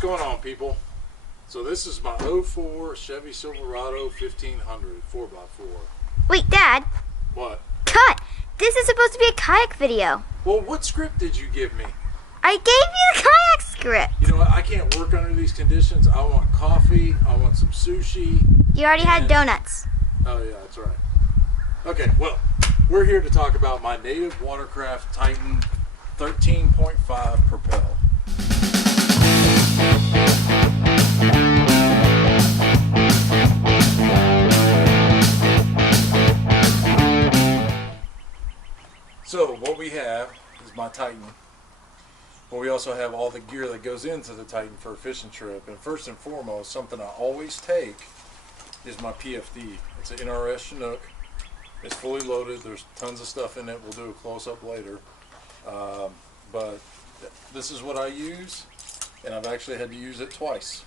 going on, people? So this is my '04 Chevy Silverado 1500 4x4. Wait, Dad. What? Cut! This is supposed to be a kayak video. Well, what script did you give me? I gave you the kayak script. You know what? I can't work under these conditions. I want coffee. I want some sushi. You already had donuts. Oh yeah, that's right. Okay, well, we're here to talk about my Native Watercraft Titan 13.5 Propel. So what we have is my Titan, but we also have all the gear that goes into the Titan for a fishing trip. And first and foremost, something I always take is my PFD. It's an NRS Chinook. It's fully loaded. There's tons of stuff in it. We'll do a close-up later. But this is what I use, and I've actually had to use it twice.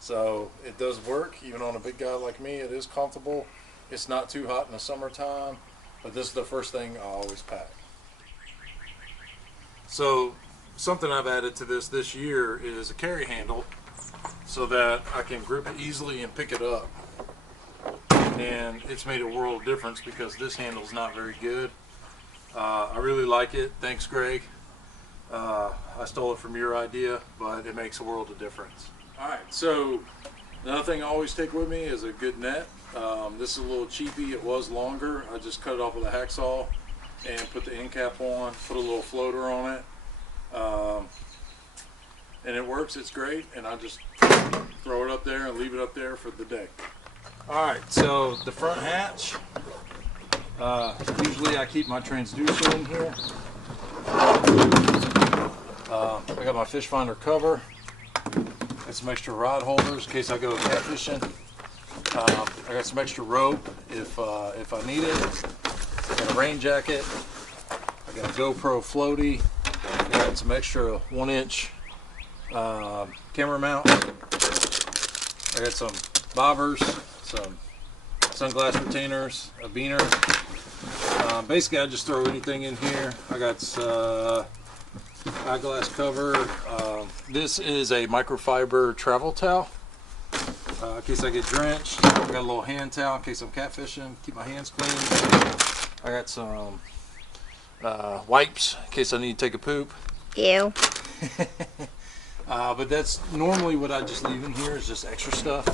So it does work, even on a big guy like me. It is comfortable. It's not too hot in the summertime, but this is the first thing I always pack. So something I've added to this year is a carry handle so that I can grip it easily and pick it up. And it's made a world of difference because this handle's not very good. I really like it. Thanks, Greg. I stole it from your idea, but it makes a world of difference. Alright, so another thing I always take with me is a good net. This is a little cheapy. It was longer. I just cut it off with a hacksaw and put the end cap on, put a little floater on it. And it works. It's great. And I just throw it up there and leave it up there for the day. Alright, so the front hatch. Usually I keep my transducer in here. I got my fish finder cover. Got some extra rod holders in case I go catfishing. I got some extra rope if I need it. I got a rain jacket. I got a GoPro floaty. I got some extra 1-inch camera mount. I got some bobbers, some sunglass retainers, a beaner. Basically, I just throw anything in here. I got eyeglass cover. This is a microfiber travel towel in case I get drenched. I got a little hand towel in case I'm catfishing, keep my hands clean. I got some wipes in case I need to take a poop. Ew. But that's normally what I just leave in here is just extra stuff.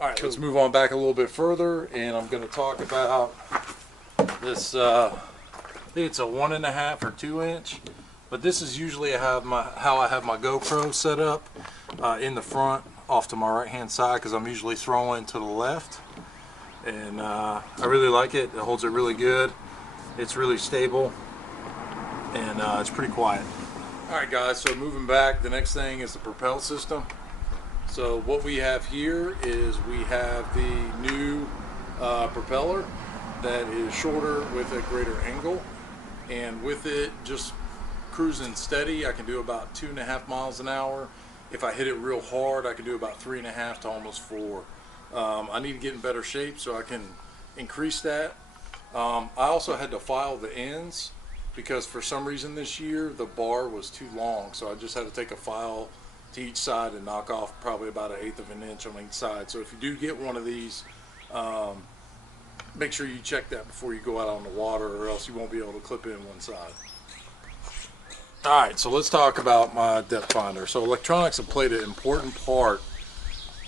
Alright, let's move on back a little bit further, and I'm going to talk about this, I think it's a 1.5 or 2-inch, but this is usually how I have my GoPro set up in the front off to my right hand side, because I'm usually throwing to the left, and I really like it. It holds it really good. It's really stable, and it's pretty quiet. Alright guys, so moving back, the next thing is the Propel system. So what we have here is we have the new propeller that is shorter with a greater angle, and with it just cruising steady I can do about 2.5 miles an hour. If I hit it real hard I can do about 3.5 to almost 4. I need to get in better shape so I can increase that. I also had to file the ends because for some reason this year the bar was too long, so I just had to take a file to each side and knock off probably about 1/8 of an inch on each side. So if you do get one of these, make sure you check that before you go out on the water, or else you won't be able to clip in one side. Alright, so let's talk about my depth finder. So electronics have played an important part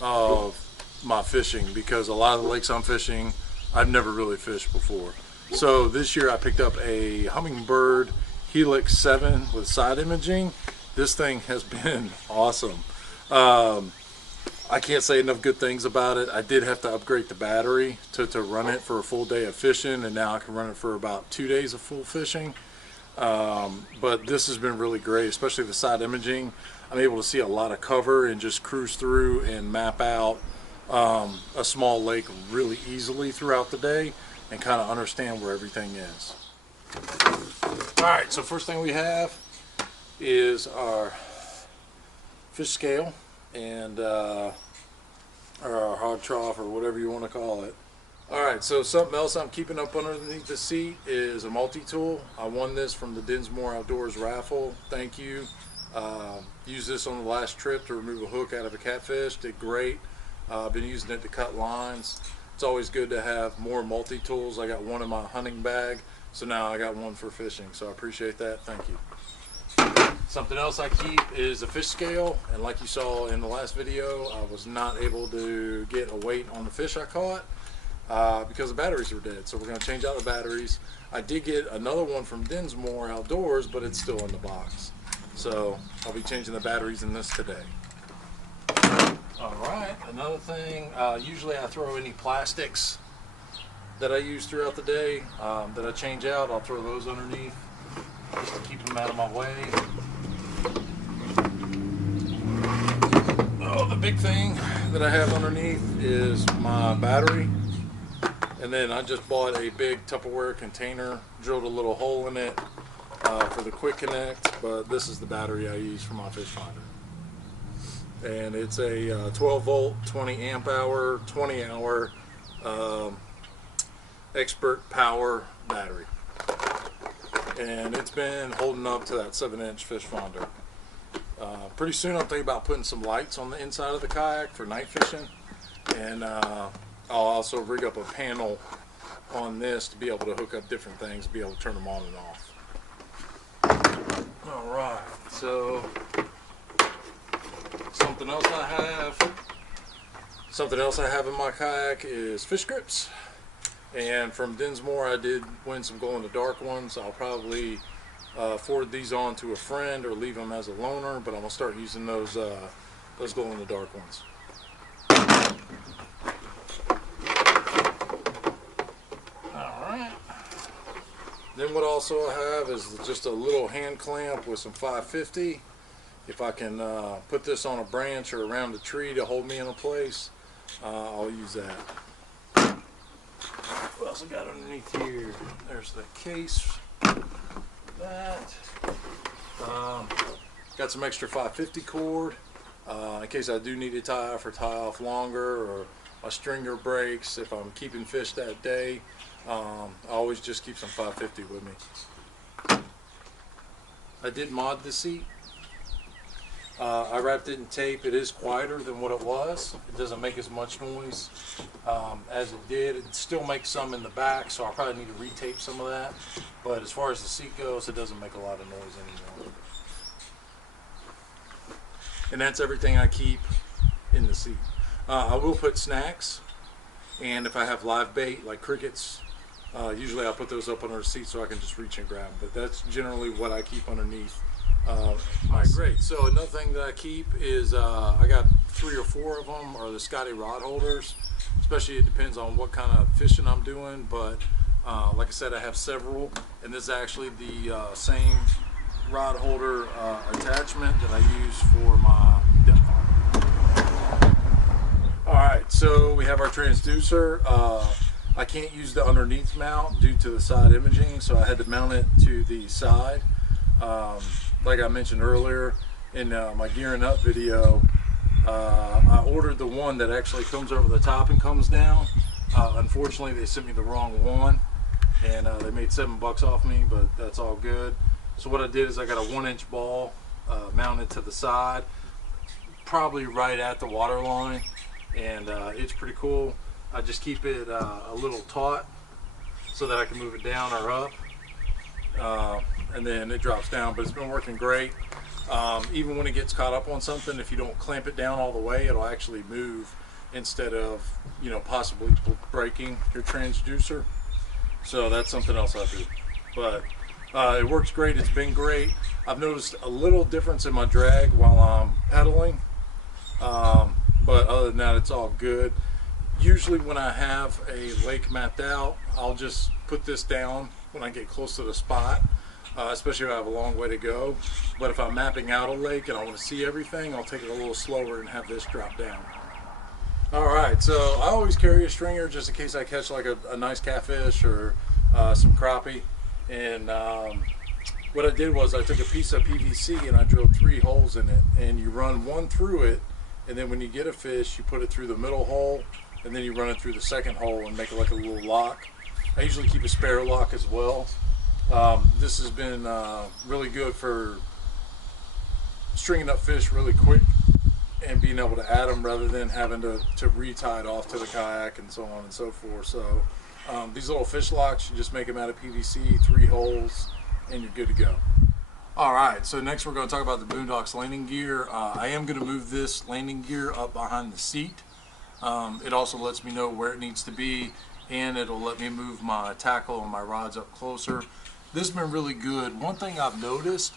of my fishing because a lot of the lakes I'm fishing I've never really fished before. So this year I picked up a Humminbird Helix 7 with side imaging. This thing has been awesome. I can't say enough good things about it. I did have to upgrade the battery to run it for a full day of fishing, and now I can run it for about 2 days of full fishing. But this has been really great, especially the side imaging. I'm able to see a lot of cover and just cruise through and map out a small lake really easily throughout the day and kind of understand where everything is. Alright, so first thing we have is our fish scale and or our hog trough, or whatever you want to call it. Alright, so something else I'm keeping up underneath the seat is a multi-tool. I won this from the Dinsmore Outdoors raffle. Thank you. Used this on the last trip to remove a hook out of a catfish. Did great. Been using it to cut lines. It's always good to have more multi-tools. I got one in my hunting bag, so now I got one for fishing. So I appreciate that. Thank you. Something else I keep is a fish scale, and like you saw in the last video, I was not able to get a weight on the fish I caught because the batteries were dead. So we're going to change out the batteries. I did get another one from Dinsmore Outdoors, but it's still in the box. So I'll be changing the batteries in this today. Alright, another thing, usually I throw any plastics that I use throughout the day that I change out. I'll throw those underneath just to keep them out of my way. Oh, the big thing that I have underneath is my battery. And then I just bought a big Tupperware container, drilled a little hole in it for the quick connect, but this is the battery I use for my fish finder. And it's a 12 volt, 20 amp hour, 20 hour expert power battery. And it's been holding up to that 7-inch fish finder. Pretty soon I'm thinking about putting some lights on the inside of the kayak for night fishing. And I'll also rig up a panel on this to be able to hook up different things, be able to turn them on and off. Alright, so something else I have in my kayak is fish grips. And from Dinsmore I did win some glow-in-the-dark ones. I'll probably forward these on to a friend or leave them as a loaner, but I'm going to start using those glow-in-the-dark ones. Alright. Then what also I have is just a little hand clamp with some 550. If I can put this on a branch or around a tree to hold me in a place, I'll use that. What else I got underneath here? There's the case. That. Got some extra 550 cord in case I do need to tie off longer, or my stringer breaks if I'm keeping fish that day. I always just keep some 550 with me. I did mod the seat. I wrapped it in tape. It is quieter than what it was. It doesn't make as much noise as it did. It still makes some in the back, so I'll probably need to retape some of that. But as far as the seat goes, it doesn't make a lot of noise anymore. And that's everything I keep in the seat. I will put snacks, and if I have live bait like crickets, usually I'll put those up under the seat so I can just reach and grab them. But that's generally what I keep underneath. Alright, great. So another thing that I keep is I got 3 or 4 of them are the Scotty rod holders. Especially it depends on what kind of fishing I'm doing, but like I said, I have several, and this is actually the same rod holder attachment that I use for my depth finder. Alright, so we have our transducer. I can't use the underneath mount due to the side imaging, so I had to mount it to the side. Like I mentioned earlier in my gearing up video, I ordered the one that actually comes over the top and comes down. Unfortunately, they sent me the wrong one, and they made $7 off me, but that's all good. So what I did is I got a 1-inch ball mounted to the side, probably right at the water line, and it's pretty cool. I just keep it a little taut so that I can move it down or up. And then it drops down, but it's been working great. Even when it gets caught up on something, if you don't clamp it down all the way, it'll actually move instead of, you know, possibly breaking your transducer. So that's something else I do. But it works great. It's been great. I've noticed a little difference in my drag while I'm pedaling, but other than that, it's all good. Usually when I have a lake mapped out, I'll just put this down when I get close to the spot, especially if I have a long way to go. But if I'm mapping out a lake and I want to see everything, I'll take it a little slower and have this drop down. Alright, so I always carry a stringer just in case I catch like a nice catfish or some crappie. And what I did was I took a piece of PVC and I drilled 3 holes in it, and you run one through it, and then when you get a fish you put it through the middle hole and then you run it through the second hole and make it like a little lock. I usually keep a spare lock as well. This has been really good for stringing up fish really quick and being able to add them rather than having to re-tie it off to the kayak and so on and so forth. So these little fish locks, you just make them out of PVC, 3 holes, and you're good to go. Alright, so next we're going to talk about the Boondocks landing gear. I am going to move this landing gear up behind the seat. It also lets me know where it needs to be, and it'll let me move my tackle and my rods up closer. This has been really good. One thing I've noticed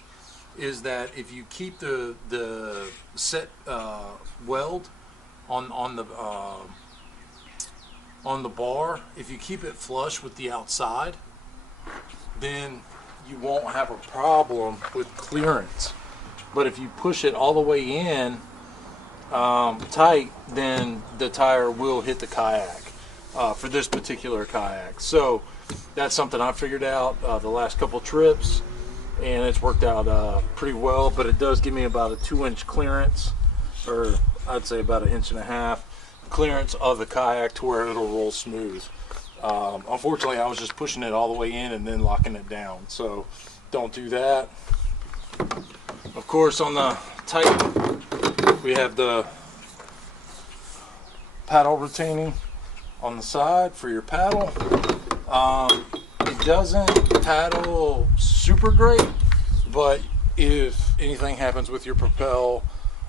is that if you keep the set weld on the bar, if you keep it flush with the outside, then you won't have a problem with clearance. But if you push it all the way in tight, then the tire will hit the kayak for this particular kayak. So that's something I figured out the last couple trips, and it's worked out pretty well. But it does give me about a 2-inch clearance, or I'd say about 1.5 inches clearance of the kayak to where it'll roll smooth. Unfortunately, I was just pushing it all the way in and then locking it down, so don't do that. Of course, on the Titan, we have the paddle retaining on the side for your paddle. It doesn't paddle super great, but if anything happens with your propel,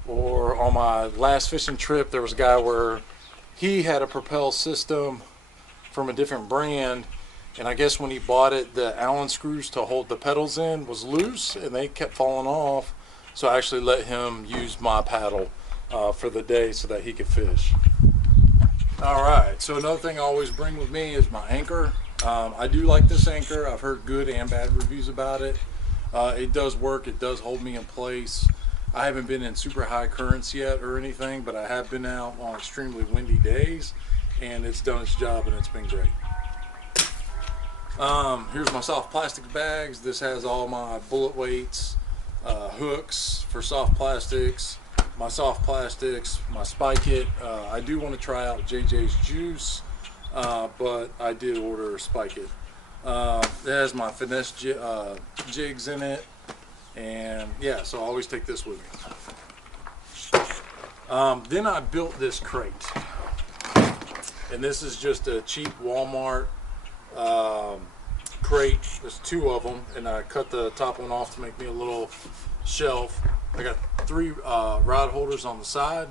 or on my last fishing trip, there was a guy where he had a propel system from a different brand, and I guess when he bought it, the Allen screws to hold the pedals in was loose and they kept falling off, so I actually let him use my paddle for the day so that he could fish. Alright, so another thing I always bring with me is my anchor. I do like this anchor. I've heard good and bad reviews about it. It does work. It does hold me in place. I haven't been in super high currents yet or anything, but I have been out on extremely windy days, and it's done its job, and it's been great. Here's my soft plastic bags. This has all my bullet weights, hooks for soft plastics, my soft plastics, my spike it. I do want to try out JJ's Juice, but I did order a spike it. It has my finesse jigs in it, and yeah, so I always take this with me. Then I built this crate, and this is just a cheap Walmart crate. There's 2 of them, and I cut the top one off to make me a little shelf. I got 3 rod holders on the side,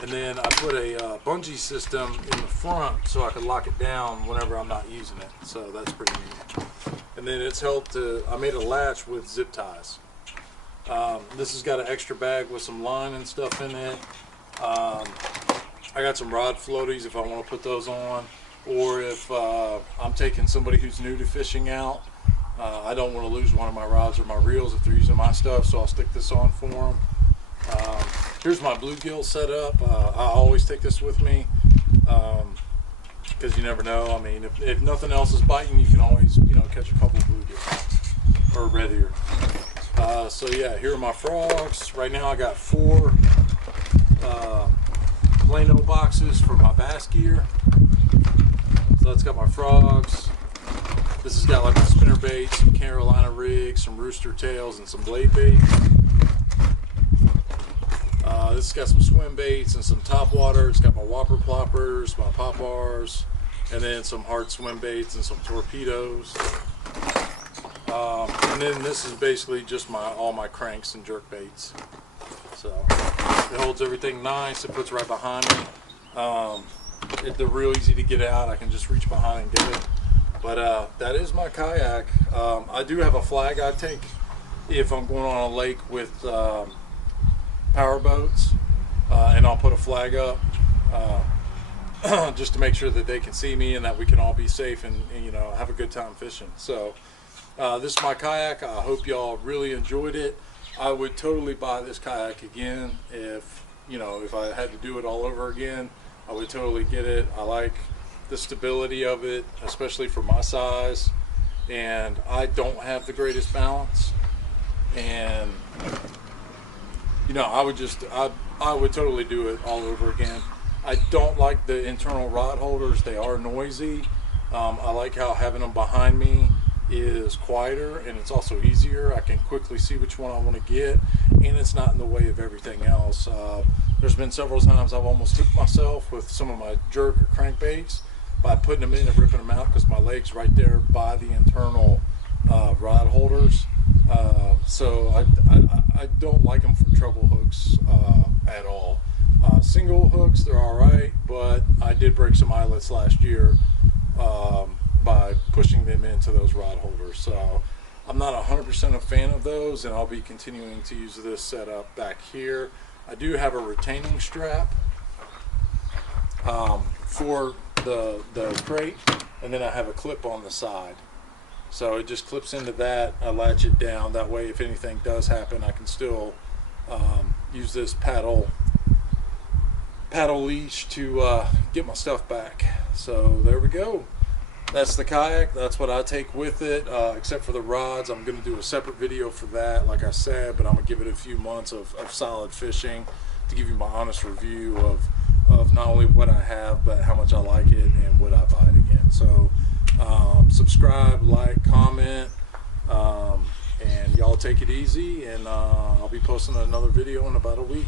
and then I put a bungee system in the front so I could lock it down whenever I'm not using it. So that's pretty neat. And then it's helped to, I made a latch with zip ties. This has got an extra bag with some line and stuff in it. I got some rod floaties if I want to put those on, or if I'm taking somebody who's new to fishing out. I don't want to lose one of my rods or my reels if they're using my stuff, so I'll stick this on for them. Here's my bluegill setup. I always take this with me because you never know. I mean, if nothing else is biting, you can always, catch a couple of bluegills or red ear. So yeah, here are my frogs. Right now I got 4 Plano boxes for my bass gear. So that's got my frogs. This has got like my spinner bait, some Carolina rigs, some rooster tails, and some blade bait. This has got some swim baits and some top water. It's got my whopper ploppers, my pop bars, and then some hard swim baits and some torpedoes. And then this is basically just all my cranks and jerk baits. So it holds everything nice. It puts right behind me. They're real easy to get out. I can just reach behind and get it. But that is my kayak. I do have a flag I take if I'm going on a lake with power boats, and I'll put a flag up just to make sure that they can see me and that we can all be safe and have a good time fishing. So this is my kayak. I hope y'all really enjoyed it. I would totally buy this kayak again if I had to do it all over again. I would totally get it. I like the stability of it, especially for my size, and I don't have the greatest balance, and I would totally do it all over again. I don't like the internal rod holders. They are noisy. I like how having them behind me is quieter, and it's also easier. I can quickly see which one I want to get, and it's not in the way of everything else. There's been several times I've almost hooked myself with some of my jerk or crankbaits by putting them in and ripping them out because my leg's right there by the internal rod holders. So I don't like them for treble hooks at all. Single hooks, they're all right, but I did break some eyelets last year by pushing them into those rod holders. So I'm not 100% a fan of those, and I'll be continuing to use this setup back here. I do have a retaining strap for the crate, and then I have a clip on the side. So it just clips into that. I latch it down. That way, if anything does happen, I can still use this paddle leash to get my stuff back. So there we go. That's the kayak. That's what I take with it, except for the rods. I'm going to do a separate video for that, like I said, but I'm going to give it a few months of solid fishing to give you my honest review of not only what I have, but how much I like it and would I buy it again. So subscribe, like, comment, and y'all take it easy, and I'll be posting another video in about a week.